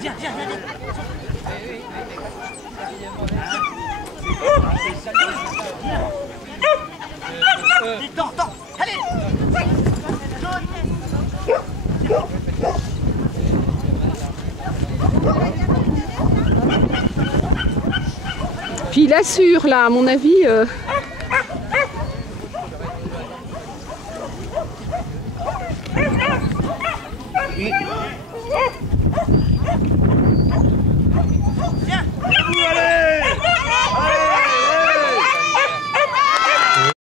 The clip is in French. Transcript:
Viens, viens, viens. Attends, allez. Puis il assure là, à mon avis. Oui.